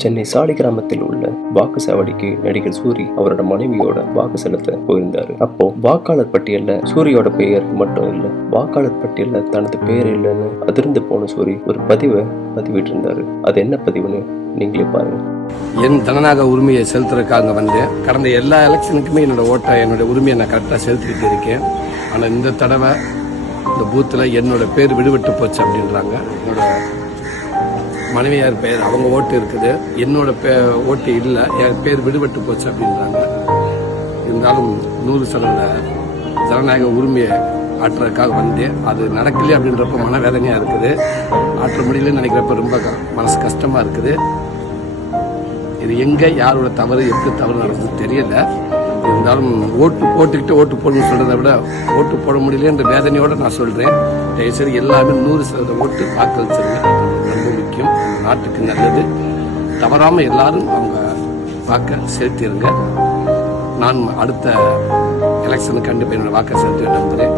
சென்னை சாலிகிராமத்தில் உள்ள வாக்குச்சாவடிக்கு நடிகர் சூரி அவரோட மனைவியோட வாக்கு செலுத்த போயிருந்தாரு. அப்போ வாக்காளர் பட்டியல்ல சூரியோட பெயர் மட்டும் இல்ல, வாக்காளர் பட்டியல்ல தனது பெயர் இல்லைன்னு அதிர்ந்து போன சூரி ஒரு பதிவை பதிவிட்டு இருந்தாரு. அது என்ன பதிவுன்னு நீங்களே பாருங்க. என் ஜனநாயக உரிமையை செலுத்துறதுக்காக வந்தேன். கடந்த எல்லா எலெக்ஷனுக்குமே என்னோட உரிமையை நான் கரெக்டாக செலுத்திக்கிட்டு இருக்கேன். ஆனால் இந்த தடவை இந்த பூத்தில் என்னோட பேர் விடுபட்டு போச்சு அப்படின்றாங்க. என்னோட மனைவியார் பெயர் அவங்க ஓட்டு இருக்குது, என்னோட ஓட்டு இல்லை, என் பேர் விடுபட்டு போச்சு அப்படின்றாங்க. இருந்தாலும் 100% ஜனநாயக உரிமையை ஆற்றுறதுக்காக வந்தேன். அது நடக்கலையே அப்படின்றப்ப மனவேதனையாக இருக்குது. ஆற்ற முடியலன்னு நினைக்கிறப்ப ரொம்ப மனசு கஷ்டமாக இருக்குது. இது எங்கே யாரோட தவறு எப்படி தவறு நடந்தது தெரியல. இருந்தாலும் ஓட்டு போடணும்னு சொல்கிறத விட ஓட்டு போட முடியலன்ற வேதனையோடு நான் சொல்கிறேன். தயவுசெய்து எல்லாமே 100% ஓட்டு வாக்களிச்சிருங்க. ரொம்ப முக்கியம், நாட்டுக்கு நல்லது. தவறாமல் எல்லாரும் அவங்க வாக்கை செலுத்திடுங்க. நான் அடுத்த எலெக்ஷனுக்கு கண்டிப்பாக என்னோட வாக்கை செலுத்தி நம்புகிறேன்.